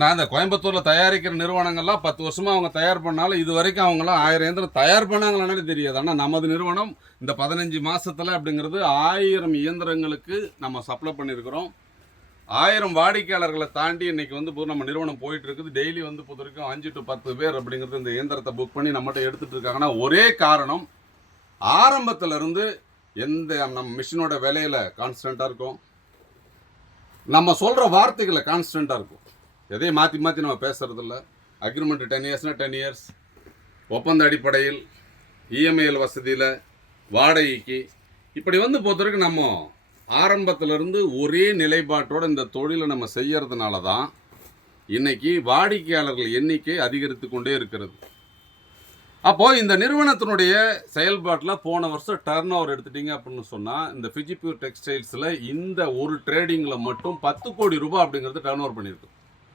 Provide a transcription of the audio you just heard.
நான் இந்த கோயம்புத்தூரில் தயாரிக்கிற நிறுவனங்கள்லாம் 10 வருஷமாக அவங்க தயார் பண்ணாலும் இது வரைக்கும் அவங்களாம் 1000 இயந்திரம் தயார் பண்ணாங்களானே தெரியாது. ஆனால் நமது நிறுவனம் இந்த 15 மாதத்தில் அப்படிங்கிறது 1000 இயந்திரங்களுக்கு நம்ம சப்ளை பண்ணியிருக்கிறோம். 1000 வாடிக்கையாளர்களை தாண்டி இன்றைக்கி வந்து நம்ம நிறுவனம் போயிட்டு இருக்குது. டெய்லி வந்து பொறுத்த வரைக்கும் 5 to 10 பேர் அப்படிங்கிறது இந்த இயந்திரத்தை புக் பண்ணி நம்மகிட்ட எடுத்துகிட்டு இருக்காங்கன்னா ஒரே காரணம், ஆரம்பத்திலேருந்து நம்ம மிஷினோட விலையில் கான்ஸ்டண்ட்டாக இருக்கும், நம்ம சொல்கிற வார்த்தைகளை கான்ஸ்டண்ட்டாக இருக்கும், எதையும் மாற்றி மாற்றி நம்ம பேசுகிறதில்ல. அக்ரிமெண்ட் 10 இயர்ஸ்னால் 10 இயர்ஸ், ஒப்பந்த அடிப்படையில், இஎம்ஐஎல் வசதியில், வாடகைக்கு, இப்படி வந்து பொறுத்த வரைக்கும் நம்ம ஆரம்பத்திலிருந்து ஒரே நிலைப்பாட்டோடு இந்த தொழிலை நம்ம செய்யறதுனால தான் இன்னைக்கு வாடிக்கையாளர்கள் எண்ணிக்கை அதிகரித்து கொண்டே இருக்கிறது. அப்போது இந்த நிறுவனத்தினுடைய செயல்பாட்டில் போன வருஷம் டர்ன் ஓவர் எடுத்துட்டிங்க அப்படின்னு சொன்னால் இந்த ஃபிஜிபியூர் டெக்ஸ்டைல்ஸில் இந்த ஒரு ட்ரேடிங்கில் மட்டும் 10 கோடி ரூபாய் அப்படிங்கிறது டர்ன் ஓவர் பண்ணியிருக்கு.